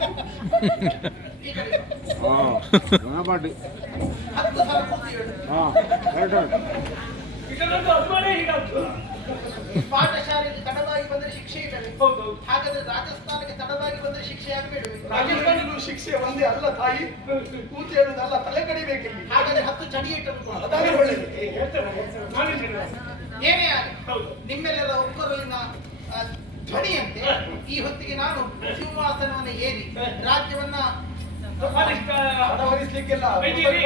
ವಿಳಂಬವಾದದ್ದು ಈ ಕಡೆ ಬಾ. ಗುಣಪಾಟಿ ಹತ್ತು ಸಾವಿರ ಪೂರ್ತಿ ಹೇಳು ಹಾ ಪಾಠಶಾಲೆಯಲ್ಲಿ ತಡವಾಗಿ ಶಿಕ್ಷೆ ಹೌದೌದು ಹಾಗಾದ್ರೆ ರಾಜಸ್ಥಾನಕ್ಕೆ ತಡವಾಗಿ ಬಂದರೆ ಶಿಕ್ಷೆ ಆಗಬೇಡವೆ ರಾಜಸ್ಥಾನದಲ್ಲೂ ಶಿಕ್ಷೆ ಒಂದೇ ಅಲ್ಲ ತಾಯಿ ಕೂತು ಹೇಳುದಲ್ಲ ತಲೆ ಕಡಿಬೇಕಿಲ್ಲಿ ಹಾಗಾದ್ರೆ ಹತ್ತು ಚಡಿ ಅದಾದ್ರೆ ಒಳ್ಳೇದು. ಏನೇ ಆಗಲಿ ಹೌದು ನಿಮ್ಮೆಲ್ಲರ ಒಬ್ಬರಲ್ಲಿನ ಧ್ವನಿಯಂತೆ ಈ ಹೊತ್ತಿಗೆ ನಾನು ಸಿಂಹಾಸನವನ್ನು ಏರಿ ರಾಜ್ಯವನ್ನ ಹೊರಿಸ್ಲಿಕ್ಕೆಲ್ಲ ಐದಿರಿ.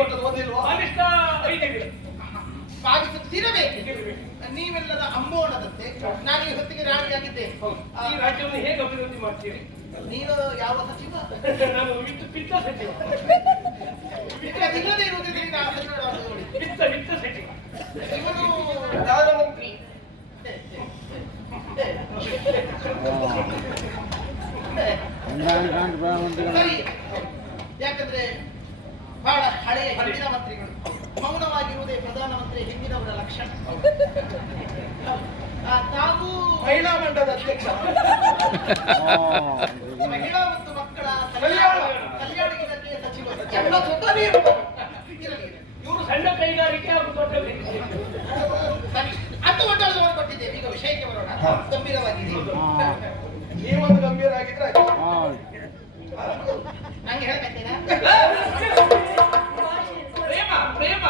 ನೀವೆಲ್ಲರ ಅಂಬೋಣದಂತೆ ನಾನು ಈ ಹೊತ್ತಿಗೆ ರಾಣಿಯಾಗಿದ್ದೆ ಈ ರಾಜ್ಯವನ್ನು ಹೇಗೆ ಅಭಿವೃದ್ಧಿ ಮಾಡ್ತೀರಿ? ನೀನು ಯಾವ ಸಚಿವ? ನಾನು ವಿತ್ತ ಪಿತ್ತ ಸಚಿವ. ಇಲ್ಲದೆ ಇರುವುದರಿಂದ ನೀನು ಸಚಿವ. ಇವನು ಪ್ರಧಾನಮಂತ್ರಿ. ಯಾಕಂದ್ರೆ ಬಹಳ ಹಳೆಯ ಹಿಂದಿನ ಮಂತ್ರಿಗಳು. ಮೌನವಾಗಿರುವುದೇ ಪ್ರಧಾನಮಂತ್ರಿ ಹಿಂದಿನವರ ಲಕ್ಷಣ. ಆ, ತಾವು ಮಹಿಳಾ ಮಂಡಲದ ಅಧ್ಯಕ್ಷ ಮಹಿಳಾ ಮತ್ತು ಮಕ್ಕಳ ಕಲ್ಯಾಣ. ಕಲ್ಯಾಣ ಇಲಾಖೆಯ ಸಚಿವರು ಚಂಡ ಸುತ್ತಲೇ ಇರುವರು. ಇರಲಿ ಇವರು ಸಣ್ಣ ಕೈಗಾರಿಕೆ ಹಾಗೂ ದೊಡ್ಡ ಕೈಗಾರಿಕೆ ಸರಿ ಹತ್ತು ಮಂಡಲದವರು ಕೊಟ್ಟಿದ್ದೇವೆ ಈಗ ವಿಷಯಕ್ಕೆ ಬರೋಣ ಗಂಭೀರವಾಗಿದೆ ನೀವೊಂದು ಗಂಭೀರ ಆಗಿದ್ರೆ. ನಂಗೆ ಹೇಳ್ಬೇಕೇನಾ? ಪ್ರೇಮ ಪ್ರೇಮ.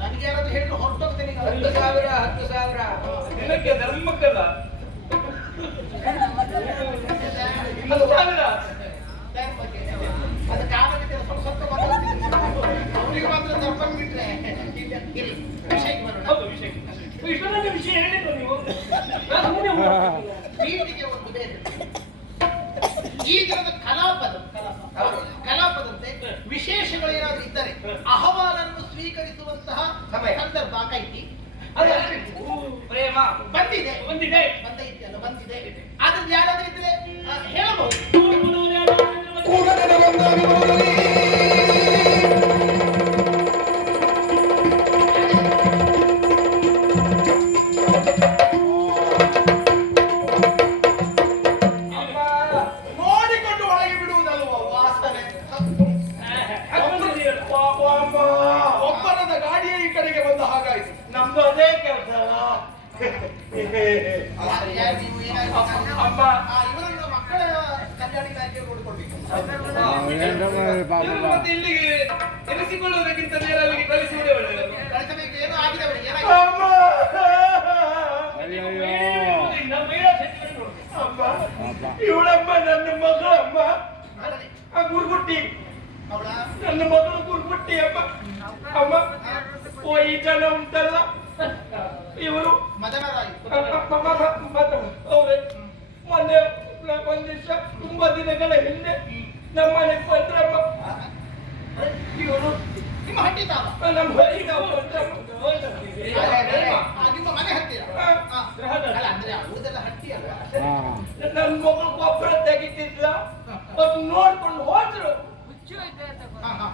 ನನಗೆ ಯಾರಾದ್ರೂ ಹೇಳಿದ್ರು ಹೊರಟೋಗ್ತೇನೆ. ಈಗ. ಹತ್ತು ಸಾವಿರ ಹತ್ತು ಸಾವಿರ. ದಿನಕ್ಕೆ ಧರ್ಮಕ್ಕಲ್ಲ ಹತ್ತು ಸಾವಿರ. ಅದು ಕಾಲಕ್ಕೆ ಸ್ವಲ್ಪ ಸ್ವಲ್ಪ ಮಾತಾಡ್ತಿದ್ದೀನಿ. ಅವ್ರಿಗೆ ಮಾತ್ರ ತಪ್ಪಂಗ್ ಬಿಟ್ರೆ ಈಗ ವಿಷಯಕ್ಕೆ ಬರೋಣ. ಹೌದು ವಿಷಯ ಇಷ್ಟೊಂದು ವಿಷಯ ಹೇಳಿದ್ರು ನೀವು. ನಾನು ಸುಮ್ಮನೆ ಸಂದರ್ಭ ಪ್ರೇಮ. ಬಂದಿದೆ. ಬಂದಿದೆ. ಬಂದೈತಿ ಅಲ್ಲ ಬಂದಿದೆ. ಆದ್ರೆ ಯಾರಾದ್ರೂ ಇದ್ರೆ ಆ, ಹೇಳಬಹುದು. ಮತ್ತೆ ಇಲ್ಲಿಗೆ ಎನಿಸಿಕೊಳ್ಳುವುದಕ್ಕಿಂತ ನೇರವಾಗಿ ಕಳಿಸುವುದೇ ಒಳ್ಳೆಯದು ಕಳಿಸಬೇಕು ಏನೋ ಆಗಿದೆ ಅವರಿಗೆ ಏನಾಗಿದೆ ಅಮ್ಮ. ಇನ್ನು ಮಹಿಳಾ ಸಚಿವರು ನೋಡು. ಅಮ್ಮ ಇವಳಮ್ಮ ನನ್ನ ಮಗಳಮ್ಮ ಬರಲಿ. ಆ ಗುರುಗುಟ್ಟಿ ಅವಳ ನನ್ನ ಮಗಳು ಗುರುಗುಟ್ಟಿ ಅಮ್ಮ ಅಮ್ಮ ಓ ಈ ಜನ ಉಂಟಲ್ಲ ಇವರು ಮದನರಾಯಿ ಅವರೇ ಮೊನ್ನೆ ಒಂದ್ ದಿವಸ ತುಂಬಾ ದಿನಗಳ ಹಿಂದೆ ನಮ್ಮನೆಗೆ ಬಂದ್ರಮ್ಮ ಇವರು ನಿಮ್ಮ ಹಟ್ಟಿ ನಮ್ಮ ಆ, ನಿಮ್ಮ ಮನೆ ಹತ್ತಿರ ಅಂದ್ರೆ ಅವ್ರದೆಲ್ಲ ಹಟ್ಟಿ ಅಲ್ಲ? ನನ್ನ ಮಗಳು ಗೊಬ್ಬರ ತೆಗಿತಿದ್ಲ. ಅದು ನೋಡ್ಕೊಂಡು ಹೋದ್ರು. ಹಾ, ಹಾ.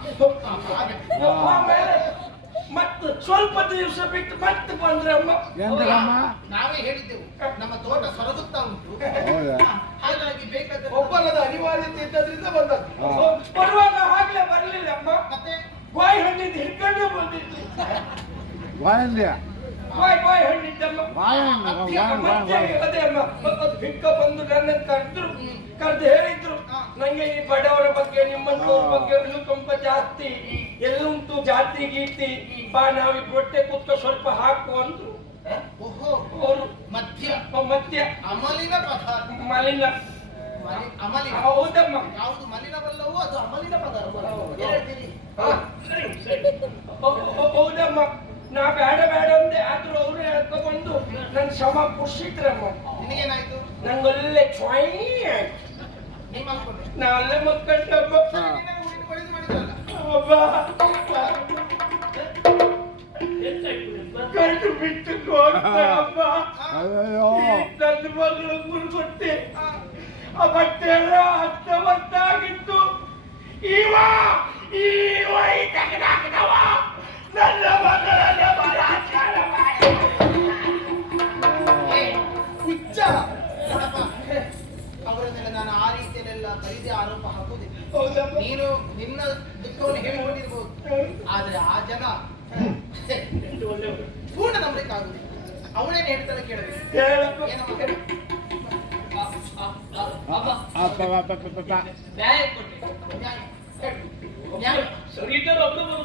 ಮತ್ತೆ ಸ್ವಲ್ಪ ದಿವಸ ಬಿಟ್ಟು ಮತ್ತೆ ಬಂದ್ರೆ ಎಂತಕಮ್ಮ ನಾವೇ ಹೇಳಿದ್ದೆವು. ನಮ್ಮ ತೋಟ ಸೊರಗುತ್ತಾ ಉಂಟು. ಹೌದಾ? ಹಾಗಾಗಿ ಬೇಕಾದ ಒಬ್ಬರದ ಅನಿವಾರ್ಯತೆ ಇದ್ದದ್ರಿಂದ ಬಂದದ್ದು. ಬರುವಾಗ ಆಗ್ಲೇ ಬರ್ಲಿಲ್ಲಮ್ಮ ಮತ್ತೆ? ಬಾಯಿ ಹಣ್ಣಿದ್ದು ಹಿಡ್ಕೊಂಡೇ ಬಂದಿತ್ತು ವಾಯಂದ್ಯ? ಬಾಯ್ ಬಾಯ್ ಹಣ್ಣಿದ್ದಮ್ಮ ಅದೇ ಅಮ್ಮ. ಅದು ಬಿಕ್ಕ ಬಂದು ನನ್ನ ಕರೆದ್ರು. ಕರೆದು ಹೇಳಿದ್ರು. ನಂಗೆ ಈ ಬಡವರ ಬಗ್ಗೆ ನಿಮ್ಮಂತವ್ರ ಬಗ್ಗೆ ಅನುಕಂಪ ಜಾಸ್ತಿ ಎಲ್ಲುಂಟು ಜಾತಿ ಗೀತಿ ಬಾ ನಾವಿಗ್ ಹೊಟ್ಟೆ ಕೂತ್ಕೊ ಸ್ವಲ್ಪ ಹಾಕು ಅಂದ್ರು. ಓಹೋ. ಅವರು ಮಧ್ಯ. ಮಧ್ಯ. ಅಮಲಿನ ಪದಾರ್ಥ ಮಲಿನ. ಮಲಿ- ಅಮಲಿನ. ಹೌದಮ್ಮ. ಯಾವುದು ಮಲಿನವಲ್ಲವೋ ಅದು ಅಮಲಿನ ಪದಾರ್ಥ ಹೇಳ್ತೀರಿ ಹೌದಮ್ಮ. ನಾ ಬೇಡ ಬೇಡ ಅಂದೆ ಆದ್ರೂ ಅವ್ರು ಹೇಳ್ಕೊಂಡು ನನ್ ಶಮ ಪುಷಿದ್ರಮ್ಮ ನಿನಗೇನಾಯ್ತು? ನಂಗೊಳ್ಳೆ ಚ್ವಾಯಿ ಆಯ್ತು. ನಾ ಅಲ್ಲೇ ಮಕ್ಕಂಡಮ್ಮ ಕರೆದು ಬಿಟ್ಟು ಅಪ್ಪ ಅಯ್ಯೋ. ನನ್ನ ಮಗಳು ಮುರುಗೊಟ್ಟೆ ಆ ಬಟ್ಟೆ ಎಲ್ಲ ಹತ್ತ ಮತ್ತಾಗಿತ್ತು ಇವ ಇವ ಈ ತೆಗೆದಾಕಿದವ ನನ್ನ ಮಗಳನ್ನ ಬಲಾತ್ಕಾರ ಹುಚ್ಚ ಅವರ ಮೇಲೆ ನಾನು ಆ ರೀತಿಯಲ್ಲೆಲ್ಲ ಬೈದೆ ಆರೋಪ ಹಾಕುವುದಿಲ್ಲ. ನೀನು ನಿನ್ನ ಏನಮ್ಮ? ಅಪ್ಪ ಅಪ್ಪ ಆದ್ರೆ ಆ ಜನ ಪೂರ್ಣ ನಂಬಲಿಕ್ಕೆ ಆಗುದಿಲ್ಲ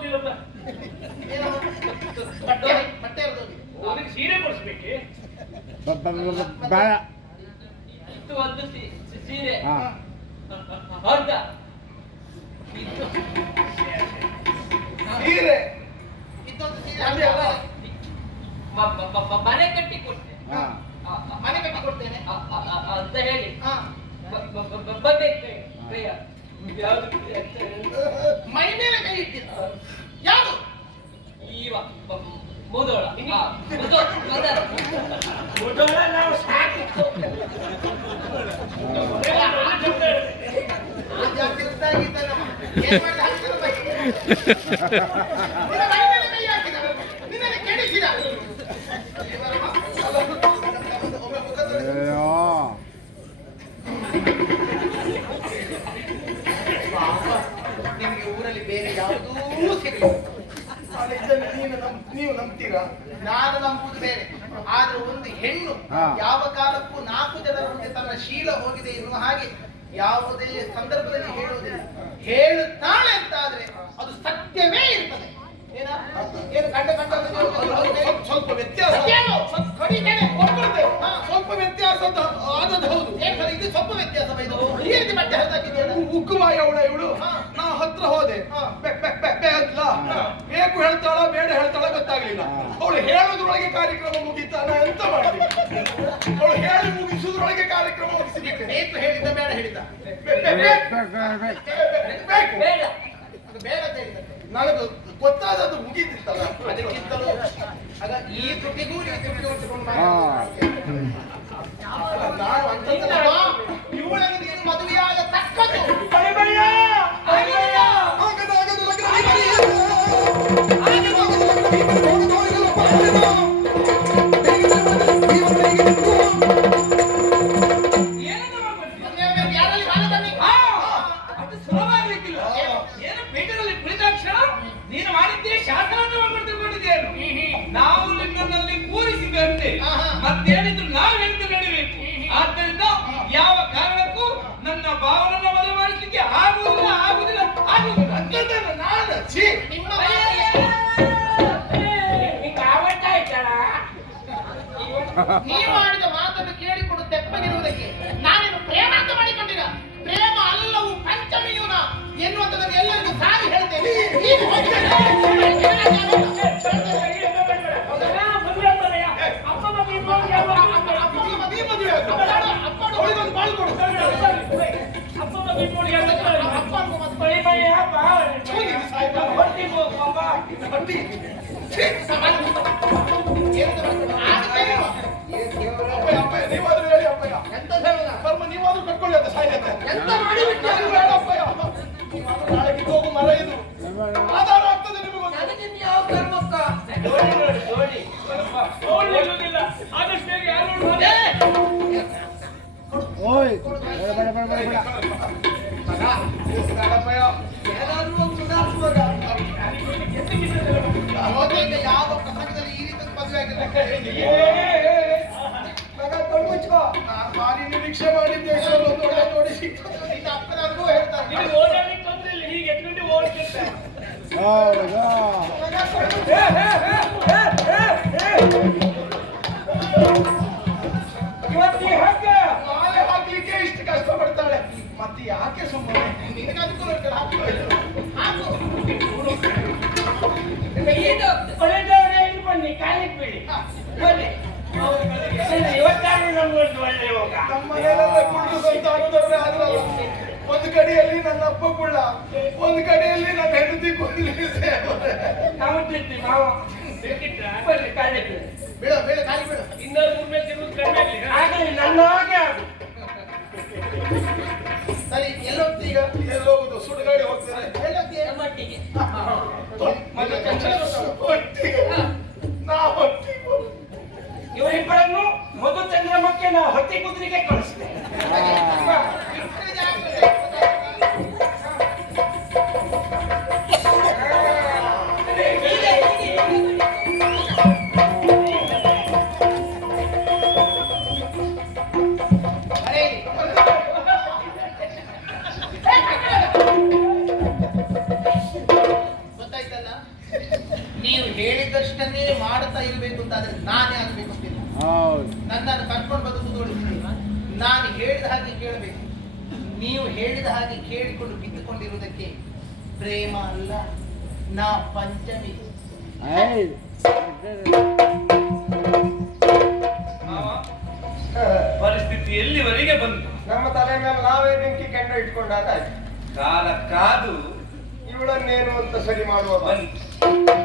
ಇದ್ದರು ಹೇಳ್ತಾನೆ. ಅವನಿಗೆ ಸೀರೆ ಕೊಡಿಸ್ಬೇಕೆ? ಒಂದು ಸಿ- ಸೀರೆ. ಹಾ. ಹೌದ ಸೀರೆ ಇದ್ದೊಂದು ಸೀರೆ ಅದೇ ಅಲ್ಲ. ಮ- ಮ- ಮ- ಮ- ಮನೆ ಕಟ್ಟಿ ಕೊಟ್ಟೆ ಹಾ ಅ- ಅ- ಮನೆ ಕಟ್ಟಿ ಕೊಡ್ತೇನೆ ಅ- ಅ- ಅ- ಅಂತ ಹೇಳಿ ಹಾ. ಬ- ಬ- ಬ- ಬ- ಬಂದೈತೆ ಕೈ- ಕೈಯ. ಯಾವ್ದು ಅಂತ ಹೇಳಿ. ಮೈ ಮೇಲೆ ಕೈ ಇಟ್ಟಿದ್ದ ಯಾವುದು ಈವ ಬ- ಮುದೋಳ ಹಾ, ಮುದೋಳ ಮುದೋಳ. ಮೊದಲ ನಾವು ಸಾಕಿತ್ತು ಆ ಜಾತಿ ಉದ್ದಾಗಿದ್ದಲ್ಲ. ನೀವು ನಂಬ್ತೀರಾ ನಾನು ನಂಬುದು ಬೇರೆ ಆದ್ರೆ ಒಂದು ಹೆಣ್ಣು ಯಾವ ಕಾಲಕ್ಕೂ ನಾಲ್ಕು ಜನರ ಮುಂದೆ ತನ್ನ ಶೀಲ ಹೋಗಿದೆ ಎನ್ನುವ ಹಾಗೆ ಯಾವುದೇ ಸಂದರ್ಭದಲ್ಲಿ ಹೇಳುವುದಿಲ್ಲ ಹೇಳುತ್ತಾಳೆ ಅಂತ ಆದ್ರೆ ಅದು ಸತ್ಯವೇ ಇರ್ತದೆ ಏನ ಏನು ಕಂಡ ಕಂಡ ಸ್ವಲ್ಪ- ವ್ಯತ್ಯಾಸ ಸ್ವಲ್ಪ ವ್ಯತ್ಯಾಸ ಆದದ್ದು ಹೌದು ಇದು ಸ್ವಲ್ಪ ವ್ಯತ್ಯಾಸ ಇದು ಈ ರೀತಿ ಬಟ್ಟೆ ಹರಿದಾಕಿದೆಯಲ್ಲ ಉಗ್ಗುವಾಯ ಅವಳ ಇವಳು. ನಾ ಹತ್ರ ಹೋದೆ ಅಂದ್ಲ. ಬೇಕು ಹೇಳ್ತಾಳ ಬೇಡ ಹೇಳ್ತಾಳ ಗೊತ್ತಾಗ್ಲಿಲ್ಲ ಅವಳು ಹೇಳೋದ್ರೊಳಗೆ ಕಾರ್ಯಕ್ರಮ ಮುಗೀತ ನಾ ಎಂತ ಮಾಡಿದೆ ಅವಳು ಹೇಳಿ ಮುಗಿಸುದ್ರೊಳಗೆ ಕಾರ್ಯಕ್ರಮ ಮುಗಿಸಿಬಿಟ್ಟೆ ಬೇಕು ಹೇಳಿದ ಬೇಡ ಹೇಳಿದ ಬೇಕ್, ಬೇಡ ಬೇಡ ನನಗೆ ಗೊತ್ತಾದದ್ದು ಮುಗೀತಿತ್ತಲ್ಲ ಅದಕ್ಕಿಂತಲೂ ಆಗ ಈ ತುಟಿಗೂ ನೀವು ತುಟಿ ಹಾ. ನಾನು ಅಂತಂದ್ರೆ ನಾನು ಛೀ! ಅಮ್ಮ. ಹೊಟ್ಟಿ. ಮಗ ಕಣ್ಮುಚ್ಕೋ. ನಾನ್ ಭಾರಿ ನಿರೀಕ್ಷೆ ಮಾಡಿದ್ದೆ ಒಳ್ಳೆ ಜೋಡಿ ಸಿಕ್ತದೆ. ನಿನ್ನ ಅಪ್ಪನ ಅನುಭವ ಹೇಳ್ತಾರೆ ನಿನಗೆ ಓಡಾಡ್ಲಿಕ್ಕೆ ತೊಂದ್ರೆ ಇಲ್ಲ ಎತ್ಕೊಂಡು. ಇವತ್ತು ಹಗ್ಗ ಮಾಲೆ ಇಷ್ಟು ಕಷ್ಟಪಡ್ತಾಳೆ ಮತ್ತೆ ಯಾಕೆ ಸುಮ್ಮನೆ ನಿನಗೆ ಅದಕ್ಕೂ ಹಾಕಿ ಹಾಕು ಇದು ಒಂದು ಕಡೆಯಲ್ಲಿ ನನ್ನ ಅಪ್ಪ ಕುಳ್ಳ ಒಂದು ಕಡೆಯಲ್ಲಿ ನನ್ನ ಹೆಂಡತಿ ಬೀಳಿ ಬೀಳು ಬೀಳು ಕಾಲಿ ಬೀಳು ಇನ್ನೊಂದು ಮೂರು ಮೇಲೆ ತಿರುಗಿ ಕಡಿಮೆ ಆಗ್ಲಿ. ಆಗಲಿ ನನ್ನ ಹಾಗೆ ಆಗು ಸರಿ ಎಲ್ಲೋಗ್ತಿ ಈಗ ಎಲ್ಲೋಗುದು ಸುಡುಗಾಡಿ ಹೋಗ್ತಾರೆ ಎಲ್ಲೋಗ್ತಿ ಮಟ್ಟಿಗೆ のほってこずり結して。ನೀವು ಹೇಳಿದ ಹಾಗೆ ಕೇಳಿಕೊಂಡು ಬಿದ್ದುಕೊಂಡಿರುವುದಕ್ಕೆ ಪ್ರೇಮ ಅಲ್ಲ ನಾ ಪಂಚಮಿ. ಪರಿಸ್ಥಿತಿ ಎಲ್ಲಿವರೆಗೆ ಬಂತು? ನಮ್ಮ ತಲೆ ಮೇಲೆ ನಾವೇ ಬೆಂಕಿ ಕೆಂಡ ಇಟ್ಕೊಂಡಾಗ ಆಯ್ತು. ಕಾಲ ಕಾದು ಇವಳನ್ನೇನು ಅಂತ ಸರಿ ಮಾಡುವ. ಬಂತು.